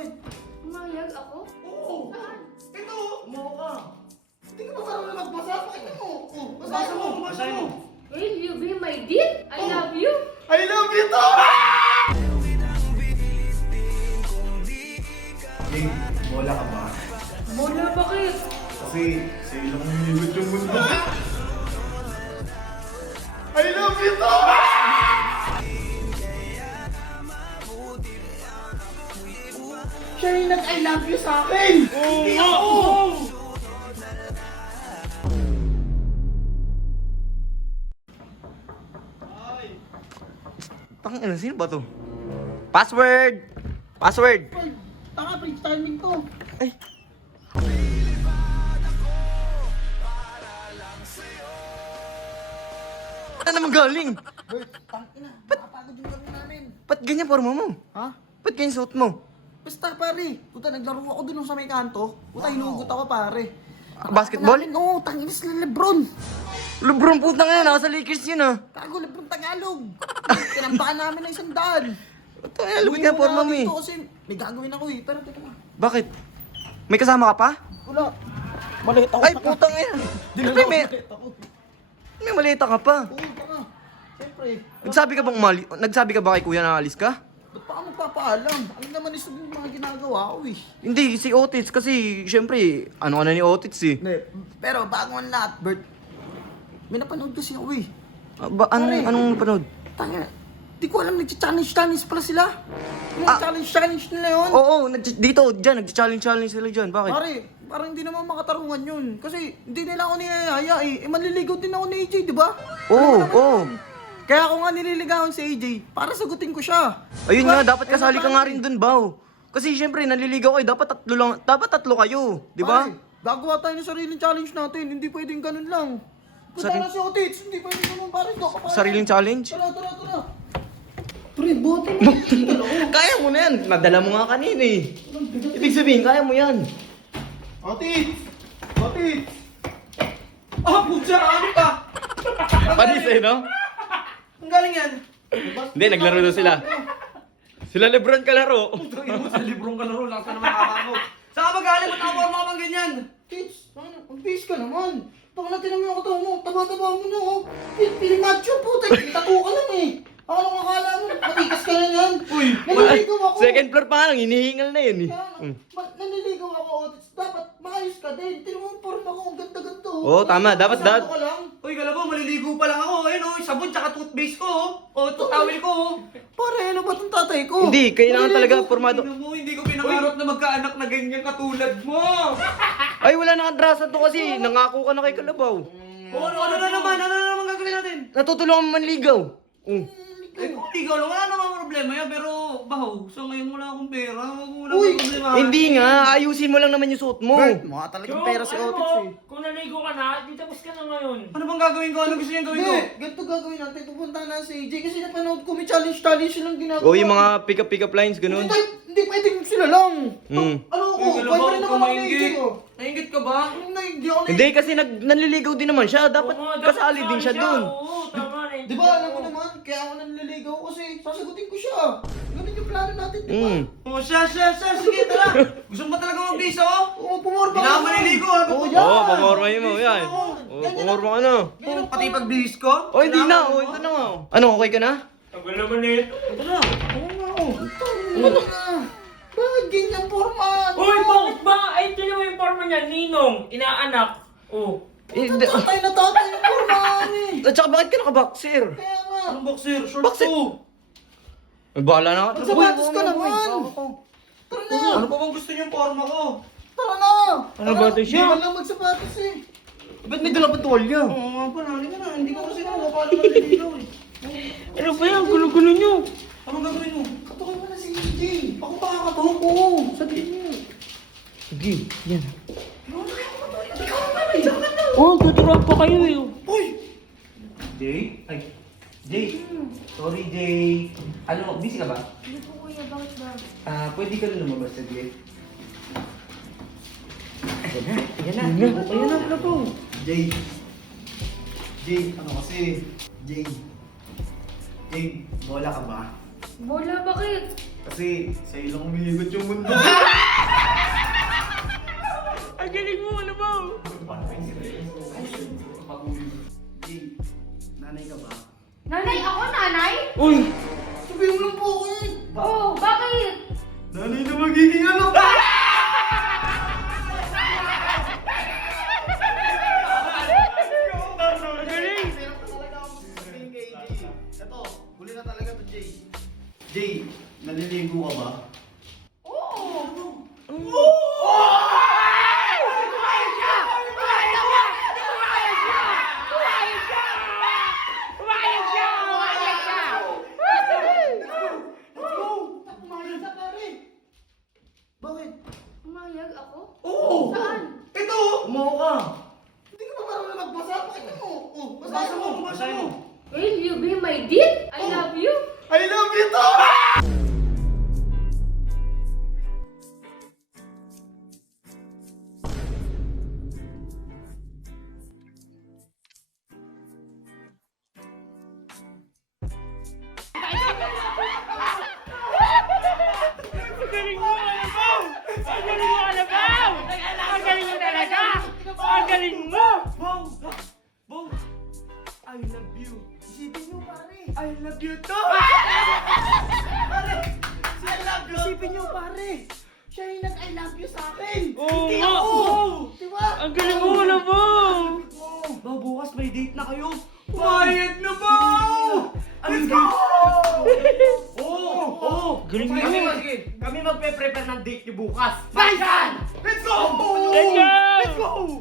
Bakit? Umayag ako? Oo! Saan? Ito! Umuha ka! Hindi ka ba marunong magbasa? Pakita mo! Oh, basa mo! Basa mo! Will you be my dear? I love you. I love you to! Hey, bola ka ba? Bola, bakit? Kasi sa'yo lang humilot yung mundo. I love you to! Siya yung nag-I love you sa akin! Hindi ako! Tangina, sino ba to? Password! Password! Ay, tanga, bridge timing to. Ay! Saan naman galing? Bert, tangina, makapagod yung laro namin. Ba't ganyan forma mo? Ha? Ba't ganyan suot mo? Basta pare, puta naglaro ako dun sa may kanto. Puta hinugot ako pare. Basketball? Oo, tangina sila Lebron. Lebron puta nga, nasa Lakers yun ah. Kago Lebron Tagalog. Tinambakan namin ng 100. Ba't ang lupit nga forma mo eh? Dito kasi may gagawin ako eh. Pero teka lang. Bakit? May kasama ka pa? Wala. Maliit ako. Ay, putang ina! Siyempre may, Maliit ako. may malita ka pa. Oo, tanga. Siyempre. Nagsabi ka ba kay kuya na alis ka? Ba't pa ako magpapaalam? Alam naman is yung mga ginagawa ko eh. Hindi, si Otis kasi siyempre, ano ka na ni Otis eh. Hindi. Pero bago ang lahat, Bert. May napanood kasi ako eh. Pare. Anong panood? Tanga. Di ko alam, nag-challenge pala sila. Yung challenge nila yun. Oo, nag-challenge sila dyan. Bakit? Pare, parang hindi naman makatarungan yun. Kasi hindi nila ako niyayaya eh. Manliligaw din ako ni AJ, di ba? Oo. Kaya ako nga nililigawan si AJ para sagutin ko siya. Ayun Diba? nga, dapat kasali ka nga paano rin dun, Bao. Kasi siyempre, naliligaw kayo, dapat tatlo kayo, di ba? Pare, gagawa tayo ng sariling challenge natin. Hindi pwedeng ganun lang. Punta na si Otis, hindi pwedeng ganun. Pare, do ka pa. Sariling challenge? Tara. Pre, bote mo. Kaya mo na yan. Nadala mo nga kanina eh. Ibig sabihin, kaya mo yan. Otis! Ah, putya, ano ka? Panis eh, no? Ang galing yan. Hindi, naglaro daw sila. Sila Lebron kalaro. Ito sa librong kalaro lang sa naman kakamo. Saan ka ba galing? Ba't ako mga pang ganyan? Tits, mag-base ka naman. Baka natin naman ako mo. Taba-taba mo na oh. Piling macho po. Tato ka lang eh. Anong akala mo? Matikas ka na yan. Uy, naliligaw ako. Second floor pa lang, hinihingal na yun eh. Naliligaw ako. Dapat maayos ka din. Tinan mo ang forma ko. Ang ganda-ganda. Oo, tama. Dapat Kasama ka lang. Uy, galabo, maliligo pa lang ako. Ayun oh, sabon tsaka toothpaste ko oh. O, towel ko oh. Pare, ano ba itong tatay ko? Hindi, kailangan talaga Maliligo. formado. Hindi ko pinangarap na magkaanak na ganyan katulad mo. Ay, wala nang adrasa to kasi. Nangako ka na kay Kalabaw. Ano na naman gagawin natin? Natutulungan mo manligaw. Eh, kung ikaw lang, wala namang problema yan, pero bahaw. So ngayon wala akong pera, wala akong problema. Hindi nga, ayusin mo lang naman yung suot mo. Mukha talagang pera si Otis eh. Kung naligo ka na, di tapos ka na ngayon. Ano bang gagawin ko? Ano gusto niyang gawin ko? Ganito gagawin natin. Pupunta na si AJ kasi napanood ko may challenge silang ginagawa. O yung mga pick-up lines, ganun. Hindi pwedeng sila lang. Mm. Ano ko? Boyfriend naman ako ni AJ ko. Nainggit ka ba? Hindi ako Hindi kasi nanliligaw din naman siya. Dapat Oo, dapat kasali din siya dun. Oo, tama na. Di ba alam mo naman, kaya ako nanliligaw kasi sasagutin ko siya. Ganun yung plano natin, di ba? Mm. Oh, siya, sige, tara. Gusto mo ba talaga mag-bisa, oh? Oo, pumorma ka. Hindi na maliligo, ha? Oo, Oo, pamormahin mo, yan. Oo, pamorma ka na. Pati pag-bihis ko? O, hindi na. O, ito na nga. Ano, okay ka na? Tagal naman nito. Ito na. Oo nga, oh. Ano na? Bakit ganyan forma? Uy, bakit ba? Ay, tinan mo yung forma niya, Ninong, inaanak. Oh. Tatay na tatay yung forma, eh. At saka bakit ka naka-boxer? Kaya nga. Anong boxer? Short Boxer? Ay, bahala na ka. Magsapatos ka naman. Tara na. Ano pa bang gusto niyong forma ko? Tara na. Ano ba ito siya? Hindi man lang magsapatos eh. Ba't may dala pa tuwalya? Oo nga pa, nali ka na. Hindi ko kasi naman paano maliligaw eh. Ano ba yan? Gulo-gulo niyo. Anong gagawin mo? Katukin mo na si EJ. Ako pa kakatukin ko. Sabihin niyo. Sige, yan. Oh, tuturuan pa kayo eh. Uy! Jay? Ay, Jay. Sorry, Jay. Ano, busy ka ba? Hindi po kuya, bakit ba? Pwede ka na lumabas sa gate. Ayan na. Ayun na pala po. Jay. Jay, ano kasi? Jay. Jay, bola ka ba? Bola, bakit? Kasi sa'yo lang umiikot yung mundo. Nanay na magiging ano? Ito, huli na talaga to, Jay. Jay, naliligo ka ba? Pumayag ka, pare. Bakit? Pumayag ako? Oo! Saan? Ito! Umuho ka. Hindi ka ba marunong magbasa? Pakita mo! Oh, basahin mo! Basahin mo! Will you be my date? I love you. I love you too! Ang galing mo, Alabaw! Ang galing mo, Alabaw! Ang galing mo talaga! Ang galing mo! Wow! Wow! I love you! Isipin nyo, pare! I love you too! Pare! I love you! Isipin nyo, pare! Siya yung nag-I love you sa akin! Oo Hindi nga! ako! Wow! Diba? Ang galing mo, Alabaw! Ba, bukas may date na kayo! Pumayag na ba? Let's go! Oo! Galing mo. Kami magpe-prepare ng date niyo bukas. Bye! Let's go! Let's go! Let's go!